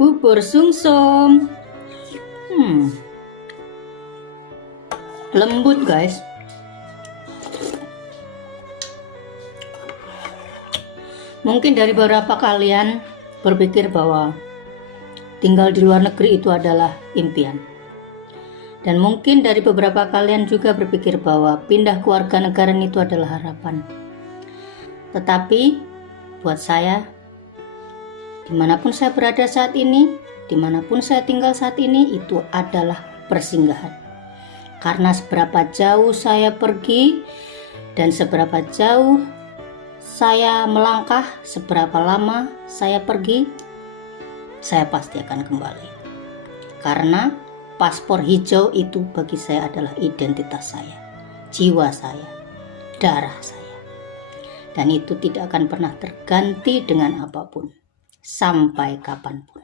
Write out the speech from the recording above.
bubur sumsum. Lembut guys. Mungkin dari beberapa kalian berpikir bahwa tinggal di luar negeri itu adalah impian. Dan mungkin dari beberapa kalian juga berpikir bahwa pindah ke warga negara itu adalah harapan. Tetapi buat saya, dimanapun saya berada saat ini, dimanapun saya tinggal saat ini, itu adalah persinggahan. Karena seberapa jauh saya pergi dan seberapa jauh saya melangkah, seberapa lama saya pergi, saya pasti akan kembali. Karena paspor hijau itu bagi saya adalah identitas saya, jiwa saya, darah saya. Dan itu tidak akan pernah terganti dengan apapun, sampai kapanpun.